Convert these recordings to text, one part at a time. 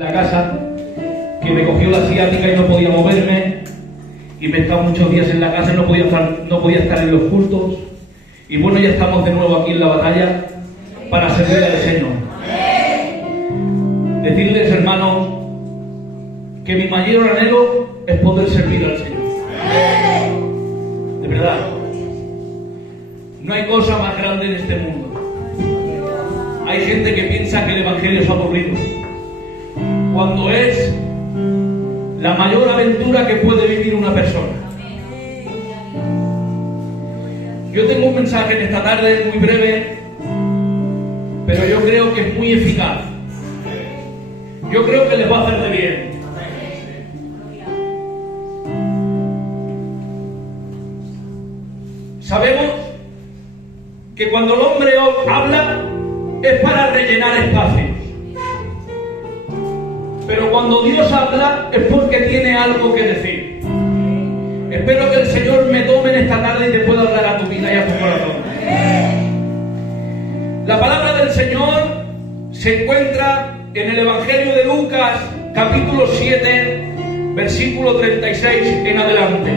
la casa, que me cogió la ciática y no podía moverme, y me he estado muchos días en la casa y no podía estar en los cultos. Y bueno, ya estamos de nuevo aquí en la batalla para servir al Señor. Decirles, hermanos, que mi mayor anhelo es poder servir al Señor. De verdad. No hay cosa más grande en este mundo. Hay gente que piensa que el Evangelio es aburrido, cuando es la mayor aventura que puede vivir una persona. Yo tengo un mensaje en esta tarde muy breve, pero yo creo que es muy eficaz. Yo creo que les va a hacer de bien. Sabemos que cuando el hombre habla es para rellenar espacios. Pero cuando Dios habla es porque tiene algo que decir. Espero que el Señor me tome en esta tarde y te pueda hablar a tu vida y a tu corazón. La palabra del Señor se encuentra en el Evangelio de Lucas, capítulo 7, versículo 36 en adelante.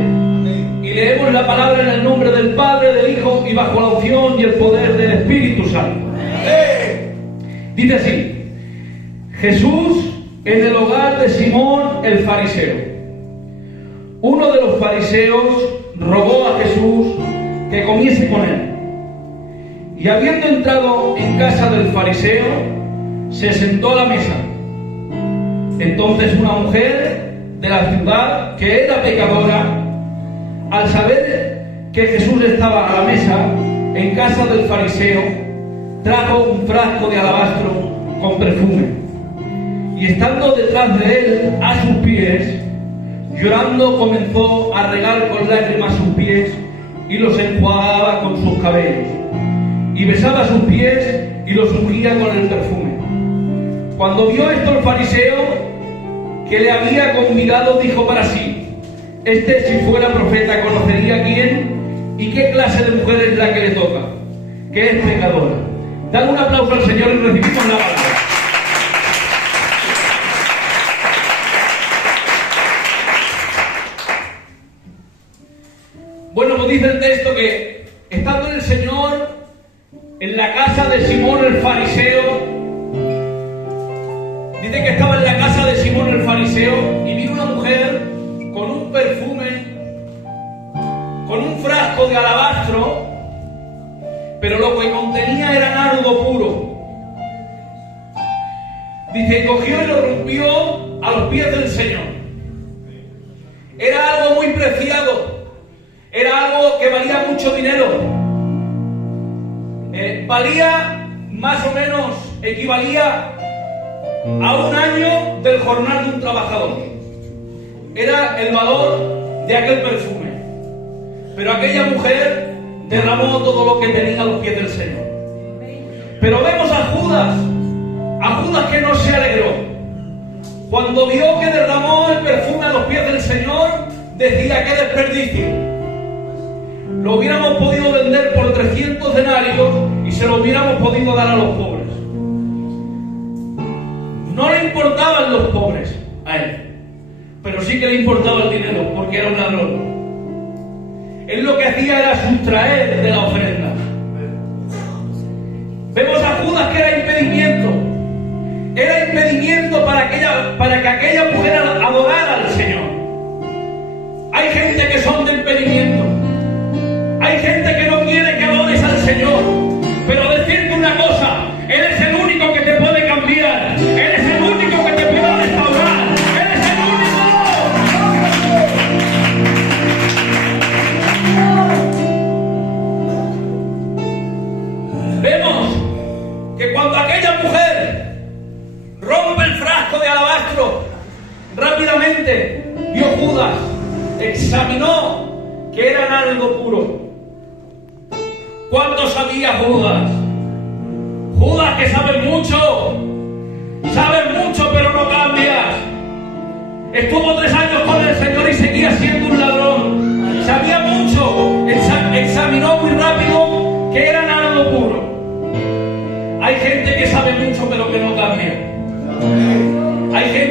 Y leemos la palabra en el nombre del Padre, del Hijo y bajo la unción y el poder del Espíritu Santo. Dice así: Jesús en el hogar de Simón el fariseo. Uno de los fariseos rogó a Jesús que comiese con él. Y habiendo entrado en casa del fariseo, se sentó a la mesa. Entonces una mujer de la ciudad, que era pecadora, al saber que Jesús estaba a la mesa en casa del fariseo, trajo un frasco de alabastro con perfume. Y estando detrás de él a sus pies, llorando comenzó a regar con lágrimas sus pies y los enjuagaba con sus cabellos. Y besaba sus pies y los ungía con el perfume. Cuando vio esto el fariseo que le había convidado, dijo para sí: este, si fuera profeta, conocería quién y qué clase de mujer es la que le toca, que es pecadora. Dale un aplauso al Señor y recibimos la palabra. Bueno, pues dice el texto que estando el Señor en la casa de Simón el fariseo, dice que estaba en la casa de Simón el fariseo y vino una mujer con un perfume, con un frasco de alabastro, pero lo que contenía era nardo puro. Dice, cogió y lo rompió a los pies del Señor. Era algo muy preciado, era algo que valía mucho dinero. Valía más o menos, equivalía a un año del jornal de un trabajador. Era el valor de aquel perfume. Pero aquella mujer derramó todo lo que tenía a los pies del Señor. Pero vemos a Judas que no se alegró. Cuando vio que derramó el perfume a los pies del Señor, decía: ¡qué desperdicio! Lo hubiéramos podido vender por 300 denarios y se lo hubiéramos podido dar a los pobres. No le importaban los pobres a él, pero sí que le importaba el dinero, porque era un ladrón. Él lo que hacía era sustraer de la ofrenda. Vemos a Judas que era impedimento. Era impedimento para que aquella mujer adorara al Señor. Hay gente que son de impedimento. Hay gente que no quiere que adores al Señor. Pero decirte una cosa: Él es el único que te puede cambiar. Él es el único que te puede restaurar. Él es el único. Vemos que cuando aquella mujer rompe el frasco de alabastro, rápidamente vio Judas, examinó que era nardo puro. ¿Cuánto sabía Judas? Judas, que sabes mucho pero no cambias. Estuvo 3 años con el Señor y seguía siendo un ladrón. Sabía mucho, examinó muy rápido que era nardo puro. Hay gente que sabe mucho pero que no cambia. Hay gente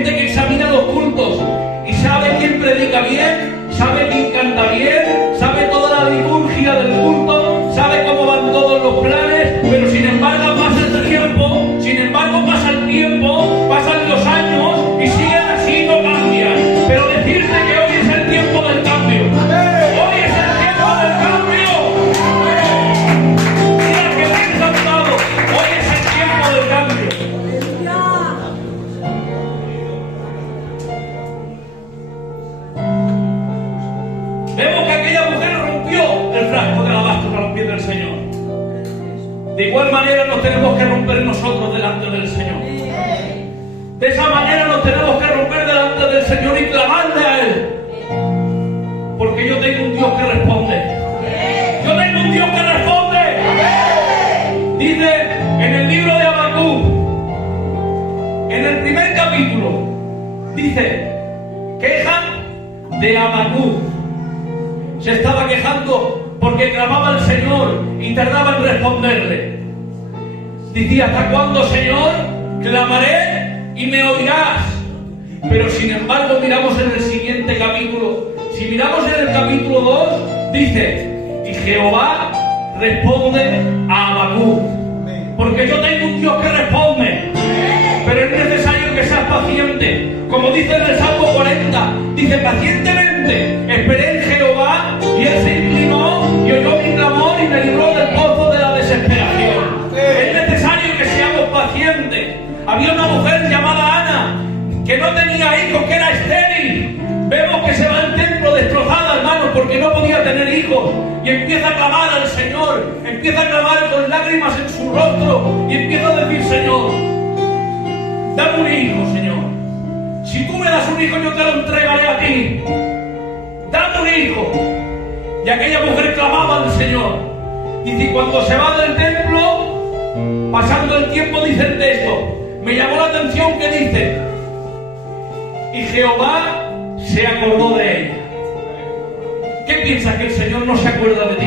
De igual manera nos tenemos que romper nosotros delante del Señor. De esa manera nos tenemos que romper delante del Señor y clamarle a Él. Porque yo tengo un Dios que responde. Yo tengo un Dios que responde. Dice en el libro de Habacuc, en el primer capítulo, dice, queja de Habacuc. Se estaba quejando porque clamaba al Señor y tardaba en responderle. Decía, ¿hasta cuándo, Señor? Clamaré y me oirás. Pero sin embargo, miramos en el siguiente capítulo. Si miramos en el capítulo 2, dice, y Jehová responde a Habacuc. Porque yo tengo un Dios que responde. Pero es necesario que seas paciente. Como dice en el Salmo 40, dice, pacientemente esperé en Jehová, y Él se inclinó y oyó mi clamor y me libró del pozo de la desesperación. Es necesario que seamos pacientes. Había una mujer llamada Ana, que no tenía hijos, que era estéril. Vemos que se va al templo destrozada, hermanos, porque no podía tener hijos. Y empieza a clamar al Señor, empieza a clamar con lágrimas en su rostro, y empieza a decir, Señor, dame un hijo, Señor. Si tú me das un hijo, yo te lo entregaré a ti. Dame un hijo. Y aquella mujer clamaba al Señor. Dice, y cuando se va del templo, pasando el tiempo, dice el texto, me llamó la atención que dice, y Jehová se acordó de ella. ¿Qué piensas, que el Señor no se acuerda de ti?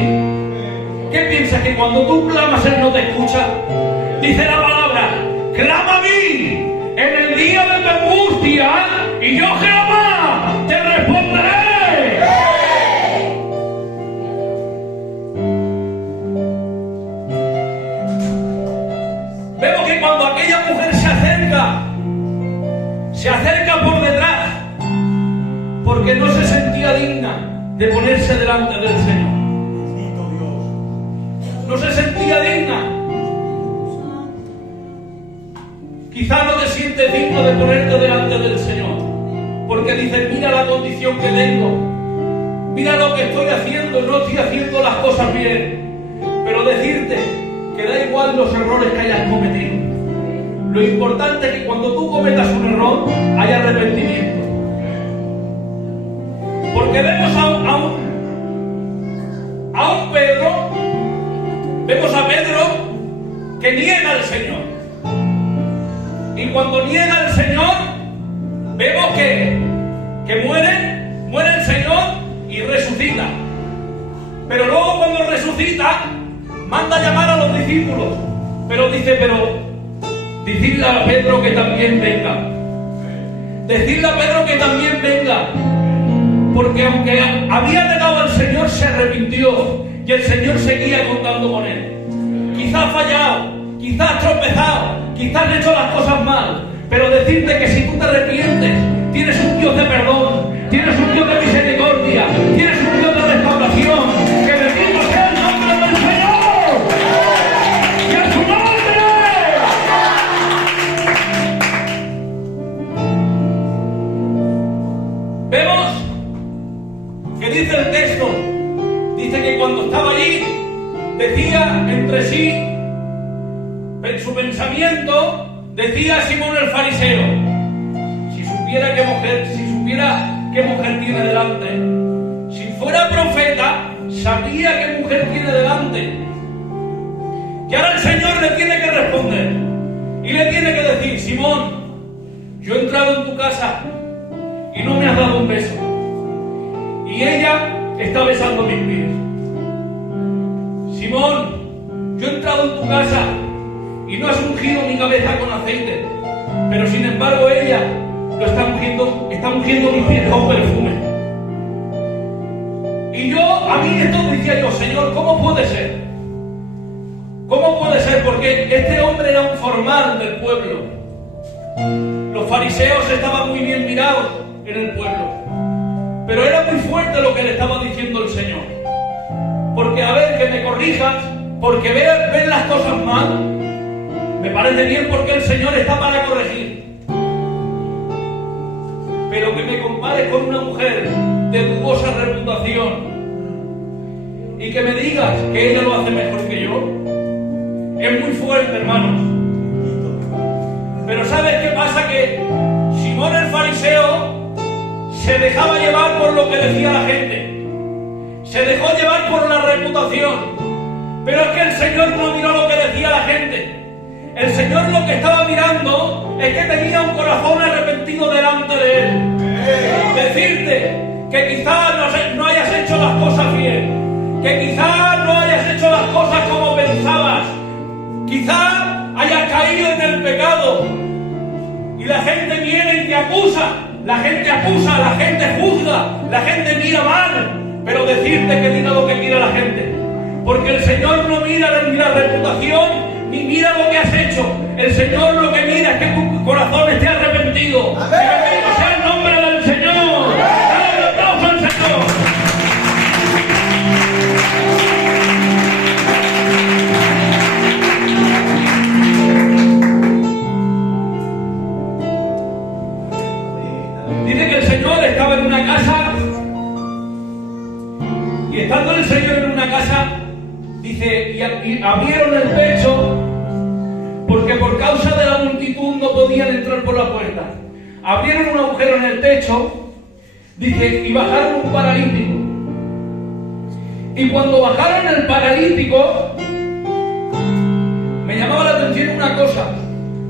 ¿Qué piensas, que cuando tú clamas Él no te escucha? Dice la palabra, clama a mí en el día de tu angustia y yo, Jehová, te responderé. Vemos que cuando aquella mujer se acerca por detrás, porque no se sentía digna de ponerse delante del Señor. No se sentía digna. Quizá no te sientes digno de ponerte delante del Señor, porque dices, mira la condición que tengo, mira lo que estoy haciendo, no estoy haciendo las cosas bien. Pero decirte que da igual los errores que hayas cometido. Lo importante es que cuando tú cometas un error, haya arrepentimiento. Porque vemos a un Pedro, vemos a Pedro que niega al Señor. Y cuando niega al Señor, vemos que muere el Señor y resucita. Pero luego cuando resucita, manda a llamar a los discípulos. Pero dice, decidle a Pedro que también venga. Decidle a Pedro que también venga. Porque aunque había negado al Señor, se arrepintió y el Señor seguía contando con él. Quizás ha fallado, quizás has tropezado, quizás has hecho las cosas mal, pero decirte que si tú te arrepientes, tienes un Dios de perdón, tienes un Dios de misericordia, tienes un Dios de restauración. Que bendito sea el nombre del Señor y en su nombre. Vemos que dice el texto, dice que cuando estaba allí, decía entre sí, en su pensamiento, decía Simón el fariseo, si supiera qué mujer tiene delante, si fuera profeta, sabría qué mujer tiene delante. Que ahora el Señor le tiene que responder y le tiene que decir, Simón, yo he entrado en tu casa y no me has dado un beso, y ella está besando mis pies. Simón, yo he entrado en tu casa y no has ungido mi cabeza con aceite, pero sin embargo ella lo está ungiendo mis pies con perfume. Y yo, a mí esto decía yo, Señor, ¿cómo puede ser? ¿Cómo puede ser? Porque este hombre era un formal del pueblo. Los fariseos estaban muy bien mirados en el pueblo, pero era muy fuerte lo que le estaba diciendo el Señor. Porque a ver, que me corrijas, porque ven las cosas mal, me parece bien, porque el Señor está para corregir. Pero que me compares con una mujer de dudosa reputación y que me digas que ella lo hace mejor que yo, Es muy fuerte, hermanos. Pero ¿sabes qué pasa? Que Simón el fariseo se dejaba llevar por lo que decía la gente. Se dejó llevar por la reputación. Pero es que el Señor no miró lo que decía la gente. El Señor lo que estaba mirando es que tenía un corazón arrepentido delante de Él. Decirte que quizás no hayas hecho las cosas bien, que quizás no hayas hecho las cosas como pensabas, quizás hayas caído en el pecado y la gente viene y te acusa, la gente juzga, la gente mira mal, pero decirte que diga lo que quiera la gente, porque el Señor no mira ni la reputación ni mira lo que has hecho. El Señor lo que mira es que tu corazón esté arrepentido. ¡Amén! Que bendito sea el nombre del Señor. ¡Dale un aplauso al Señor! Dice que el Señor estaba en una casa y estando el Señor en una casa, dice, y abrieron el techo porque por causa de la multitud no podían entrar por la puerta. Abrieron un agujero en el techo, dice, y bajaron un paralítico. Y cuando bajaron el paralítico, me llamaba la atención una cosa,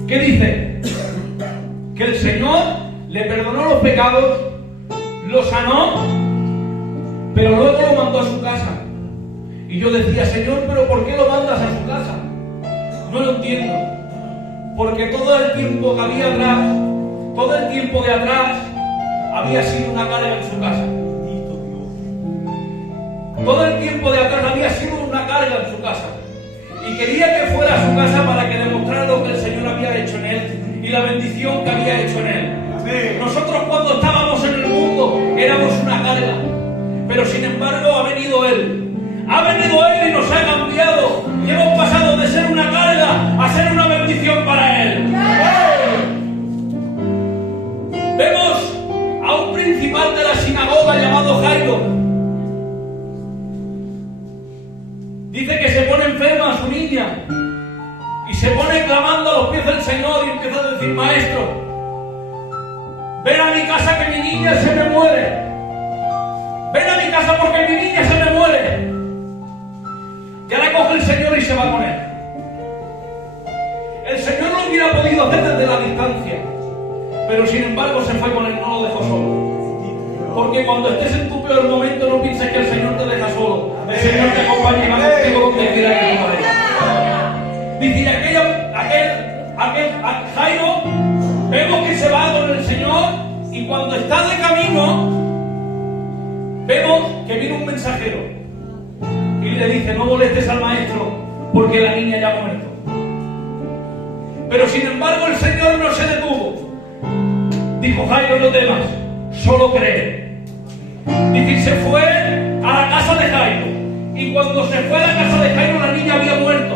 que dice que el Señor le perdonó los pecados, lo sanó, pero luego lo mandó a su casa. Y yo decía, Señor, ¿pero por qué lo mandas a su casa? No lo entiendo. Porque todo el tiempo que había atrás, todo el tiempo de atrás, había sido una carga en su casa. Todo el tiempo de atrás había sido una carga en su casa. Y quería que fuera a su casa para que demostrara lo que el Señor había hecho en él y la bendición que había hecho en él. Nosotros cuando estábamos en el mundo éramos una carga. Pero sin embargo ha venido Él. Ha venido Él y nos ha cambiado. Y hemos pasado de ser una carga a ser una bendición para Él. Vemos a un principal de la sinagoga llamado Jairo. Dice que se pone enferma su niña y se pone clamando a los pies del Señor y empieza a decir, Maestro, ven a mi casa que mi niña se me muere. Ven a mi casa porque mi niña se me muere. Ya la coge el Señor y se va con él. El Señor lo hubiera podido hacer desde la distancia, pero sin embargo se fue con él, no lo dejó solo. Porque cuando estés en tu peor momento no pienses que el Señor te deja solo. El Señor te acompaña y va contigo donde quiera que tú vayas. Dice, aquel Jairo, vemos que se va con el Señor y cuando está de camino, vemos que viene un mensajero y le dice, no molestes al maestro porque la niña ya ha muerto. Pero sin embargo el Señor no se detuvo. Dijo, Jairo, no temas, solo cree. Dice, y se fue a la casa de Jairo. Y cuando se fue a la casa de Jairo, la niña había muerto.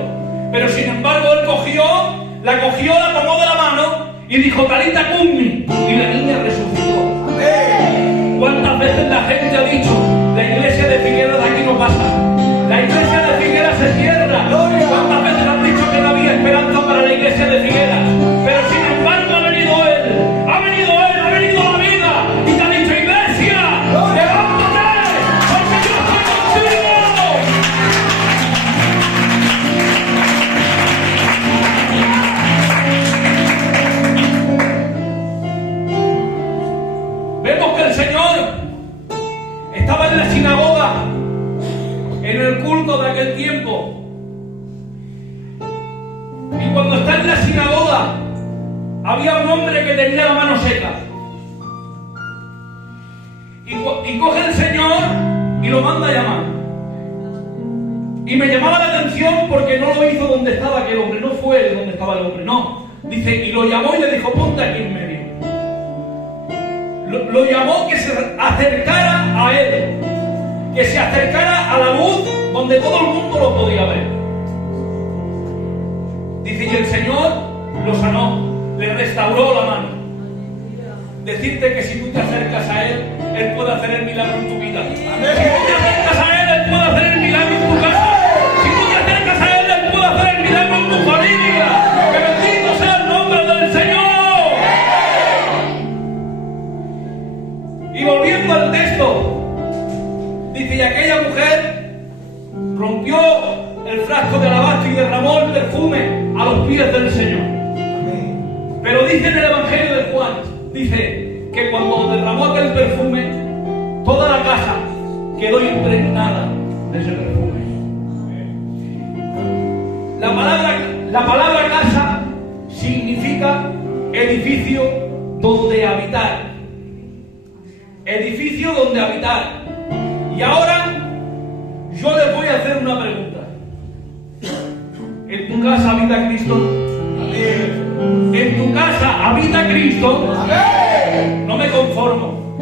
Pero sin embargo él la cogió, la tomó de la mano y dijo, Talita cummi. Y la niña resucitó. Amén. ¿Cuántas veces la gente ha dicho, la iglesia de Figueras de aquí no pasa? La iglesia de Figueras se cierra. ¿Cuántas veces han dicho que no había esperanza para la iglesia de Figueras? Pero sin embargo ha venido la vida y te ha dicho, iglesia, levántate, porque yo estoy contigo. Vemos que el Señor estaba en la sinagoga, en el culto de aquel tiempo. Y cuando está en la sinagoga, había un hombre que tenía la mano seca. Y coge el Señor y lo manda a llamar. Y me llamaba la atención porque no lo hizo donde estaba aquel hombre, no fue donde estaba el hombre, no. Dice, y lo llamó y le dijo, ponte aquí en medio. Lo llamó que se acercara a él, que se acercara a la luz donde todo el mundo lo podía ver. Dice, y el Señor lo sanó, le restauró la mano. Decirte que si tú te acercas a Él, Él puede hacer el milagro en tu vida. Si tú te acercas a Él, Él puede hacer el milagro en tu casa. Si tú te acercas a Él, Él puede hacer el milagro en y aquella mujer rompió el frasco de alabastro y derramó el perfume a los pies del Señor. Pero dice en el Evangelio de Juan, dice que cuando derramó aquel perfume, toda la casa quedó impregnada de ese perfume. La palabra casa significa edificio donde habitar. Edificio donde habitar. Y ahora yo les voy a hacer una pregunta. ¿En tu casa habita Cristo? ¿En tu casa habita Cristo? No me conformo.